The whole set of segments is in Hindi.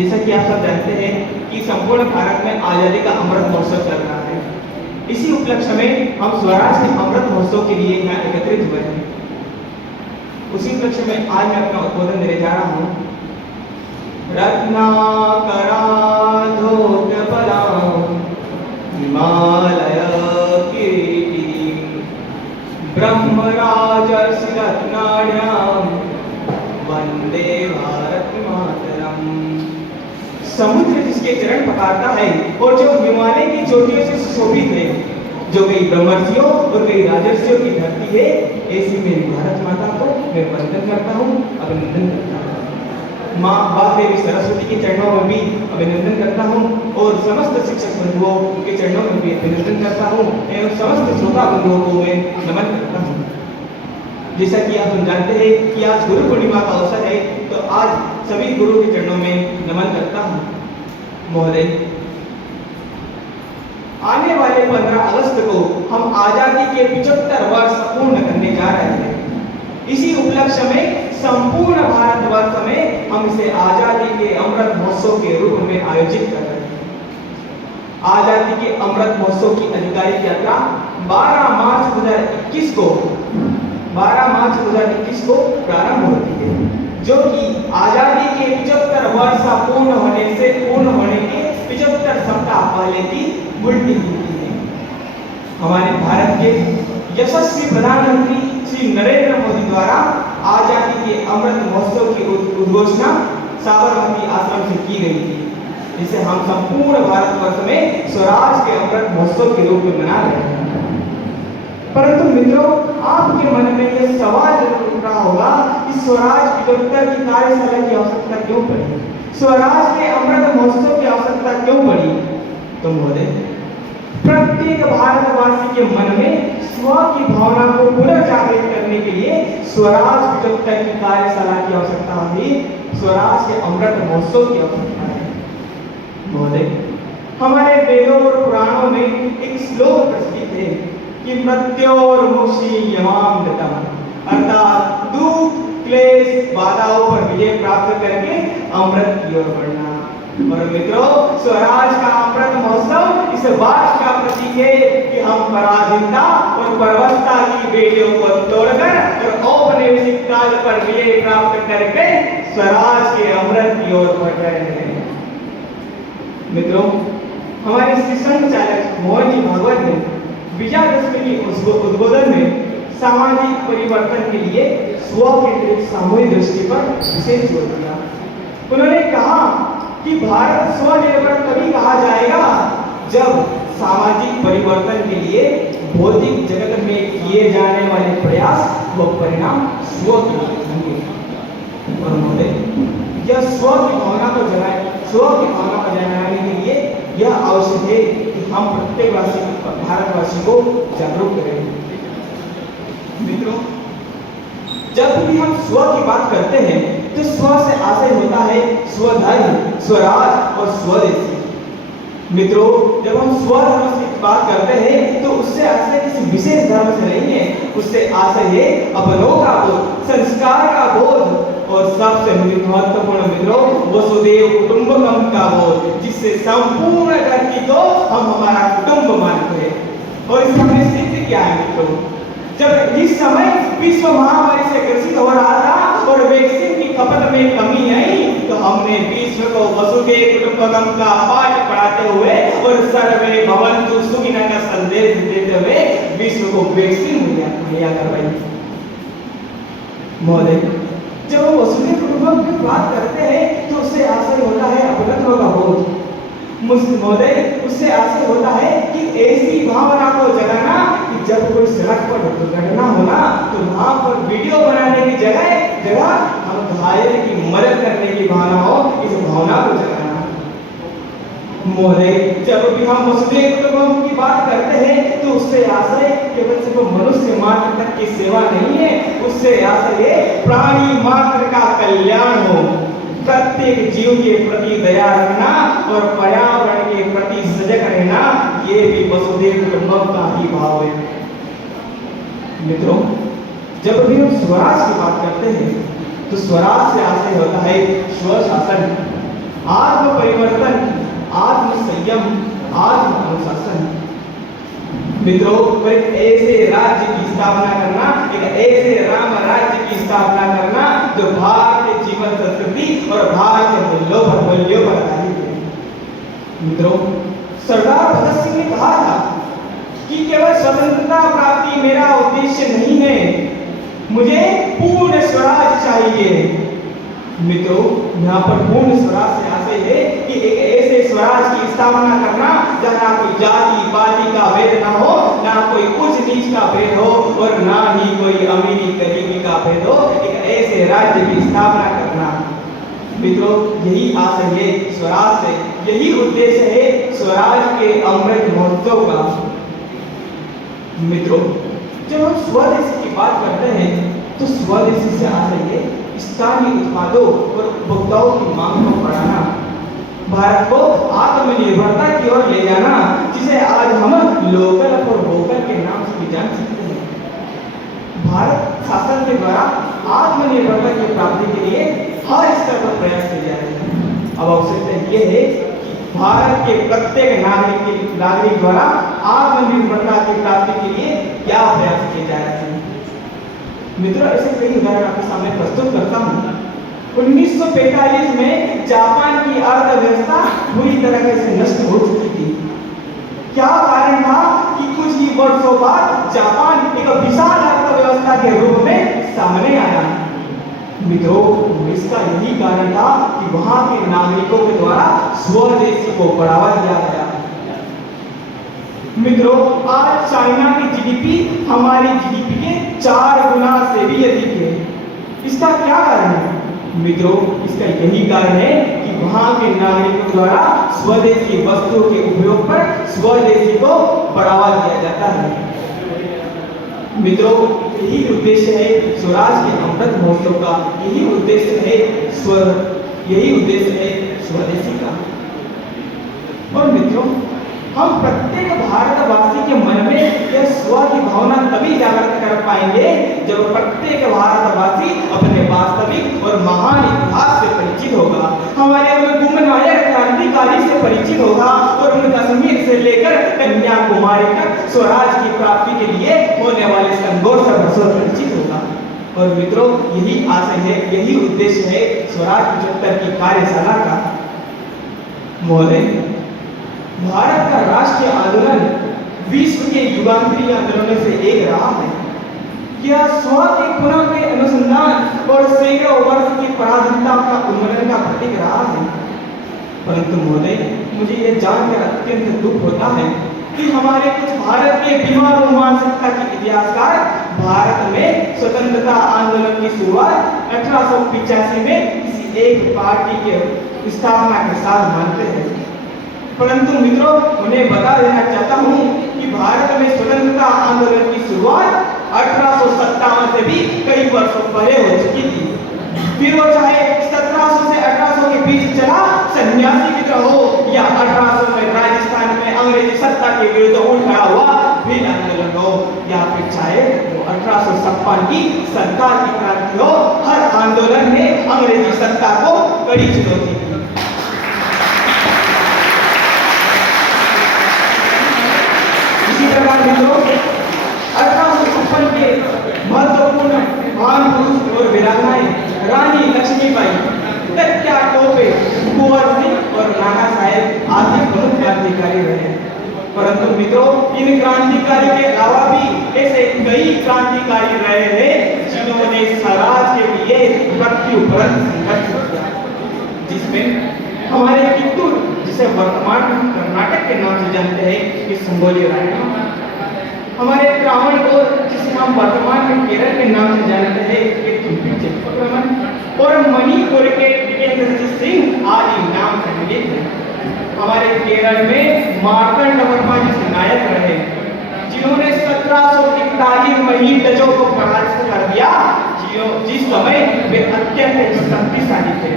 जैसा कि आप सब जानते हैं कि संपूर्ण भारत में आजादी का अमृत महोत्सव चल रहा है। इसी उपलक्ष्य में हम स्वराज के अमृत महोत्सव के लिए यहाँ एकत्रित हुए हैं। उसी उपलक्ष्य में आज मैं अपना उद्बोधन देने जा रहा हूँ। रत्नाकराधोतपदां हिमालय किरीटिं ब्रह्मराजर्षि रत्नाढ्यां वंदे भारत मातरम। समुद्र जिसके चरण पखारता है और जो हिमालय की चोटियों से सुशोभित है, जो कई ब्रह्मर्षियों और कई राजर्षियों की धरती है, ऐसी मेरी भारत माता को मैं वंदन करता हूँ, अभिनंदन करता हूँ। माँ बाप देवी सरस्वती के चरणों में भी अभिनंदन करता हूँ और समस्त शिक्षक बंधुओं के चरणों में भी अभिनंदन करता हूँ एवं समस्त श्रोता बंधुओं को मैं नमन करता हूँ। जैसा कि आप जानते हैं कि आज गुरु पूर्णिमा का अवसर है, तो आज सभी गुरु के चरणों में नमन करता हूँ। महोदय, आने वाले 15 अगस्त को हम आजादी के 75 वर्ष पूर्ण करने जा रहे हैं। इसी उपलक्ष्य में संपूर्ण भारतवर्ष में हम इसे आजादी के अमृत महोत्सव के रूप में आयोजित कर रहे हैं। आजादी के अमृत महोत्सव की आधिकारिक यात्रा 12 मार्च 2021 को प्रारंभ होती है, जो कि आजादी के 75 वर्ष पूर्ण होने के 75 सप्ताह पहले की उल्टी होती है। हमारे भारत के यशस्वी प्रधानमंत्री श्री नरेंद्र मोदी द्वारा आजादी के अमृत महोत्सव की उद्घोषणा साबरमती आश्रम से की गई थी, जिसे हम संपूर्ण भारतवर्ष में स्वराज के अमृत महोत्सव के रूप में मना रहे हैं। परंतु मित्रों, आपके मन में यह सवाल जरूर उठ रहा होगा कि स्वराज 75 की कार्यशाला की आवश्यकता क्यों पड़ी, स्वराज के अमृत महोत्सव की आवश्यकता क्यों पड़ी। तो महोदय, प्रत्येक भारतवासी के मन में स्व की भावना को पुनर्जागृत करने के लिए स्वराज 75 की कार्यशाला की आवश्यकता हुई, स्वराज के अमृत महोत्सव की आवश्यकता है। महोदय, हमारे वेदों और पुराणों में एक श्लोक प्रचलित है कि मृत्योर्मुक्षि यमाम गतम, अर्थात दुख क्लेश बाधाओं पर विजय प्राप्त करके अमृत की ओर बढ़ना। और मित्रों, स्वराज का अमृत महोत्सव इस बात का प्रतीक है कि हम पराधीनता और परवस्ता की बेड़ियों को तोड़कर और औपनिवेशिक काल पर विजय प्राप्त करके स्वराज के अमृत की ओर बढ़ रहे हैं। मित्रों, हमारे श्री संघ चालक मोहन जी भागवत ने विजयादशमी की उद्बोधन में सामाजिक परिवर्तन के लिए स्व केंद्रित सामूहिक दृष्टि पर विशेष जोर दिया। उन्होंने कहा कि भारत स्वनिर्भर तभी कहा जाएगा जब सामाजिक परिवर्तन के लिए भौतिक जगत में किए जाने वाले प्रयास व परिणाम स्व केंद्रित होंगे। और महोदय, यह स्व की भावना को जगाने के लिए यह आवश्यक है कि हम प्रत्येक भारतवासी को जागरूक करें। मित्रों, जब भी हम स्व की बात करते हैं तो स्व से आशय होता है स्वधर्म, स्वराज और स्वदेशी। मित्रों, जब हम स्वधर्म की बात करते हैं तो उससे आशय किसी विशेष धर्म से नहीं है, उससे आशय है अपनों का बोध, संस्कार का बोध और सबसे महत्वपूर्ण मित्रों वसुदेव कुटुंबकम का बोध, जिससे संपूर्ण धरती को हम हमारा कुटुंब मानते हैं। और इसका सिद्ध क्या है मित्रों, जब इस समय विश्व महामारी से ग्रसित हो रहा था और वैक्सीन की खपत में कमी आई, तो हमने विश्व को वसुदेव कुटुंबकम का पाठ पढ़ाते हुए और सर्वे भवन्तु सुखिनः का संदेश देते हुए विश्व को वैक्सीन मुहैया करवाई। महोदय, जब हम वसुदेव कुटुंबकम की बात करते हैं तो उससे आशय होता है अपनत्व का बोध। महोदय, उससे आशय होता है कि ऐसी भावना को जगाना कि जब कोई सड़क पर दुर्घटना होना तो वहां पर वीडियो बनाने की जगह हम घायल की मदद करने की भावना हो, इस भावना को जगाना। महोदय, जब भी हम वसुदेव कुटुंबकम की बात करते हैं तो उससे आशय केवल सिर्फ मनुष्य मात्र तक की सेवा नहीं है, उससे आशय है प्राणी मात्र का कल्याण हो, प्रत्येक जीव के प्रति दया रखना और पर्यावरण के प्रति सजग रहना, ये भी वसुदेव कुटुंबकम का ही भाव है। मित्रों, जब भी हम स्वराज की बात करते हैं तो स्वराज से आशय होता है स्वशासन। आज संयम, आत्म-अनुशासन। मित्रों, एक ऐसे राज्य की स्थापना करना, एक ऐसे राम राज्य की स्थापना करना जो भारतीय जीवन संस्कृति और भारतीय मूल्यों पर आधारित है। मित्रों, सरदार भगत सिंह ने कहा था कि केवल स्वतंत्रता प्राप्ति मेरा उद्देश्य नहीं है, मुझे पूर्ण स्वराज चाहिए। मित्रों, यहाँ पर पूर्ण स्वराज से आशय है कि एक ऐसे स्वराज की स्थापना करना जहाँ कोई जाति पाति का भेद ना हो, ना कोई उच्च नीच का भेद हो और ना ही कोई अमीरी गरीबी का भेद हो, एक ऐसे राज्य की स्थापना करना। मित्रों, यही आशय है स्वराज से, यही उद्देश्य है स्वराज के अमृत महोत्सव का। मित्रों, जब हम स्वदेशी की बात करते हैं तो स्वदेशी से आशय है स्थानीय उत्पादों और उपभोक्ताओं की मांग को बढ़ाना, भारत को आत्मनिर्भरता की ओर ले जाना, जिसे आज हम लोकल और वोकल के नाम से भी जान सकते हैं। भारत शासन के द्वारा आत्मनिर्भरता की प्राप्ति के लिए हर स्तर पर प्रयास किए जा रहे हैं। अब आवश्यकता यह है कि भारत के प्रत्येक नागरिक द्वारा आत्मनिर्भरता की प्राप्ति के लिए क्या प्रयास किए जा रहे हैं। मित्रों, ऐसे कई उदाहरण आपके सामने प्रस्तुत करता हूँ। 1945 में जापान की अर्थव्यवस्था बुरी तरह से नष्ट हो चुकी थी। क्या कारण था कि कुछ ही वर्षों बाद जापान एक विशाल अर्थव्यवस्था के रूप में सामने आया। मित्रों, इसका यही कारण था कि वहां के नागरिकों के द्वारा स्वदेशी को बढ़ावा दिया गया। मित्रों, आज चाइना की जीडीपी हमारी जीडीपी के 4 गुना से भी अधिक है। इसका क्या कारण है? मित्रों, इसका यही कारण है कि वहां के नागरिकों द्वारा स्वदेशी वस्तुओं के उपयोग पर स्वदेशी को बढ़ावा दिया जाता है। मित्रों, यही उद्देश्य है स्वराज के अमृत महोत्सव का, यही उद्देश्य है स्वदेशी का। और मित्रों, हम प्रत्येक भारतवासी के मन में यह स्व की भावना तभी जागृत कर पाएंगे जब प्रत्येक भारतवासी अपने वास्तविक और महान इतिहास से परिचित होगा, हमारे गुमनायक क्रांतिकारी से परिचित होगा और उन कश्मीर से लेकर कन्याकुमारी तक स्वराज की प्राप्ति के लिए होने वाले संघर्ष से परिचित होगा। और मित्रों, यही आशय है, यही उद्देश्य है स्वराज 75 की कार्यशाला का। महोदय, भारत का राष्ट्रीय आंदोलन विश्व के युगांतरीय आंदोलनों से एक रहा है। यह स्व के पुनः के अनुसंधान और सैकड़ों वर्ष की पराधीनता का उन्मूलन का प्रतीक रहा है। परंतु महोदय, मुझे यह जानकर अत्यंत दुख होता है कि हमारे कुछ भारत के बीमार और मानसिकता के इतिहासकार भारत में स्वतंत्रता आंदोलन की शुरुआत 1885 में किसी एक पार्टी के स्थापना के साथ मानते हैं। परंतु मित्रों, उन्हें बता देना चाहता हूं कि भारत में स्वतंत्रता आंदोलन की शुरुआत 1857 से भी कई वर्षों पहले हो चुकी थी। फिर वो चाहे 1700 से 1800 के बीच चला सन्यासी विद्रोह हो या 1800 में राजस्थान में अंग्रेजी सत्ता के विरुद्ध उठ खड़ा हुआ फिर आंदोलन हो, या फिर चाहे वो 1856 की सरकार की क्रांति हो, हर आंदोलन ने अंग्रेजी सत्ता को कड़ी चुनौती दी। मित्रों, 1856 के महत्वपूर्ण महान पुरुष और वीरांगनाएं रानी लक्ष्मीबाई, तत्या टोपे, कुंवर सिंह और नाना साहेब आदि प्रमुख क्रांतिकारी रहे। परंतु मित्रों, इन क्रांतिकारी के अलावा भी ऐसे कई क्रांतिकारी रहे हैं जिन्होंने स्वराज के लिए मृत्युपर्यंत संघर्ष किया, जिसमें हमारे कित्तूर, जिसे वर्तमान कर्नाटक के नाम से जानते हैं, कि संगोली रायण्ण, हमारे त्रावणकोर, जिसे हम वर्तमान में केरल के नाम से जानते हैं, कि तुलसी चट्टोपाध्याय, और मणिपुर के टिकेंद्र सिंह आदि नाम सम्मिलित हैं। हमारे केरल में मार्कंड वर्मा जिस नायक रहे, जिन्होंने 1741 में ही डचों को पराजित कर दिया, जिस समय वे अत्यंत शक्तिशाली थे।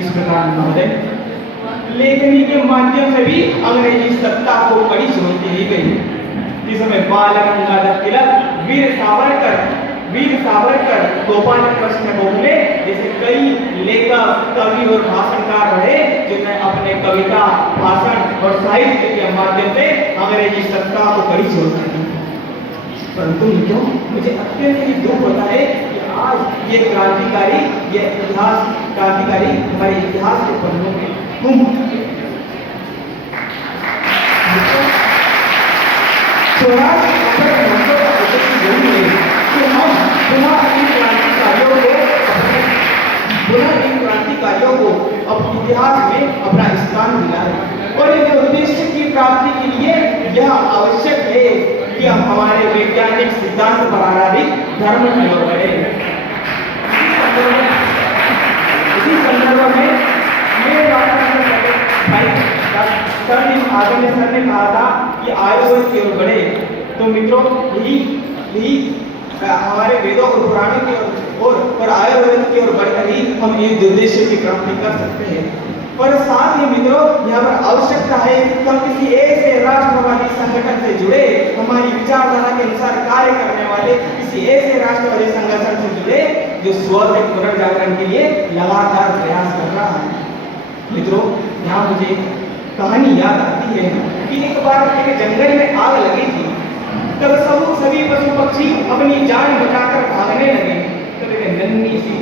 इस प्रकार महोदय, लेखनी के माध्यम से भी अंग्रेजी सत्ता को कड़ी चुनौती दी गई, जिसमें बाल गंगाधर तिलक, वीर सावरकर, गोपाल कृष्ण गोखले जैसे कई लेखक, कवि और भाषणकार रहे, जिन्होंने अपने कविता कविता, भाषण और साहित्य के माध्यम से अंग्रेजी सत्ता को कड़ी चोट लगी। परंतु मित्रों, मुझे अत्यंत ही दुख होता है कि आज ये क्रांतिकारी, ये इतिहास क्रांतिकारी हमारे इतिहास के पन्नों में गुम हो चुके हैं। स्वराज अगर महत्व का उद्देश्य यही है कि हम पुनः इन क्रांतिकारियों को अब इतिहास में अपना स्थान दिलाएं और इस उद्देश्य की प्राप्ति के लिए यह आवश्यक है कि हम हमारे वैज्ञानिक सिद्धांत पर आधारित धर्म की ओर बढ़ें। इसी संदर्भ में मेरे आदरणीय सर ने कहा था कि आयुर्वेद की ओर बढ़े। तो मित्रों, यही हमारे वेदों और पुराणों की और आयुर्वेद की ओर बढ़कर ही हम इस उद्देश्य की प्राप्ति कर सकते हैं। और साथ ही मित्रों, यहाँ पर आवश्यकता है कि हम किसी ऐसे राष्ट्रवादी संगठन से जुड़े, हमारी विचारधारा के अनुसार कार्य करने वाले किसी ऐसे राष्ट्रवादी संगठन से जुड़े जो स्व के पुनर्जागरण के लिए लगातार प्रयास कर रहा है। मित्रों, यहाँ मुझे कहानी याद आती है कि एक बार एक जंगल में आग लगी थी। तब सभी पशु पक्षी अपनी जान बचाकर भागने लगे। तब एक नन्ही सी